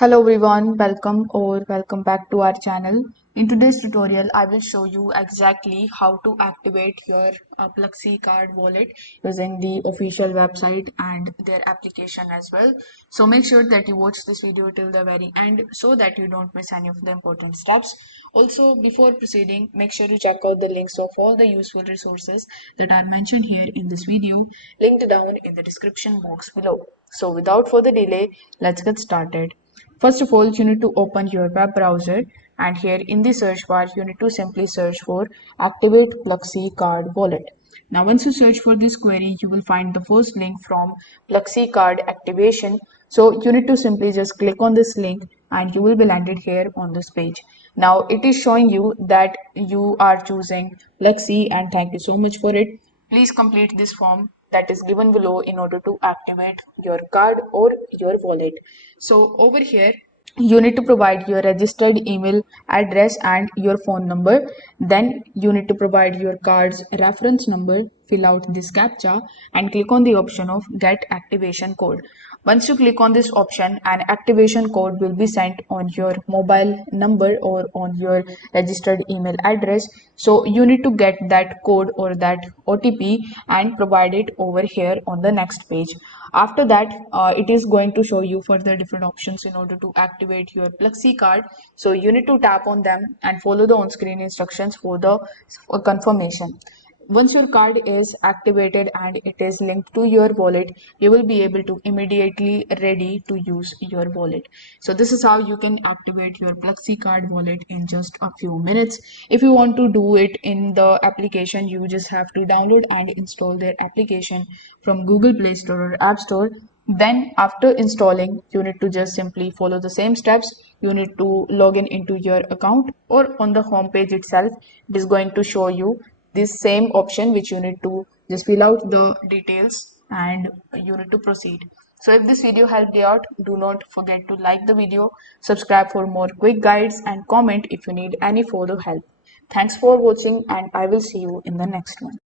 Hello everyone, welcome back to our channel. In today's tutorial, I will show you exactly how to activate your Pluxee card wallet using the official website and their application as well. So make sure that you watch this video till the very end so that you don't miss any of the important steps. Also, before proceeding, make sure to check out the links of all the useful resources that are mentioned here in this video, linked down in the description box below. So without further delay, let's get started. First of all, you need to open your web browser, and here in the search bar, you need to simply search for Activate Pluxee Card Wallet. Now, once you search for this query, you will find the first link from Pluxee Card Activation. So you need to simply just click on this link and you will be landed here on this page. Now, it is showing you that you are choosing Pluxee, and thank you so much for it. Please complete this form that is given below in order to activate your card or your wallet. So over here, you need to provide your registered email address and your phone number. Then you need to provide your card's reference number, fill out this captcha and click on the option of get activation code. Once you click on this option, an activation code will be sent on your mobile number or on your registered email address. So you need to get that code or that OTP and provide it over here on the next page. After that, it is going to show you further different options in order to activate your Pluxee card. So you need to tap on them and follow the on-screen instructions for the confirmation. Once your card is activated and it is linked to your wallet, you will be able to immediately ready to use your wallet. So this is how you can activate your Pluxee card wallet in just a few minutes. If you want to do it in the application, you just have to download and install their application from Google Play Store or App Store. Then after installing, you need to just simply follow the same steps. You need to log in into your account, or on the home page itself, it is going to show you this same option which you need to just fill out the details and you need to proceed. So if this video helped you out, do not forget to like the video, subscribe for more quick guides and comment if you need any further help. Thanks for watching and I will see you in the next one.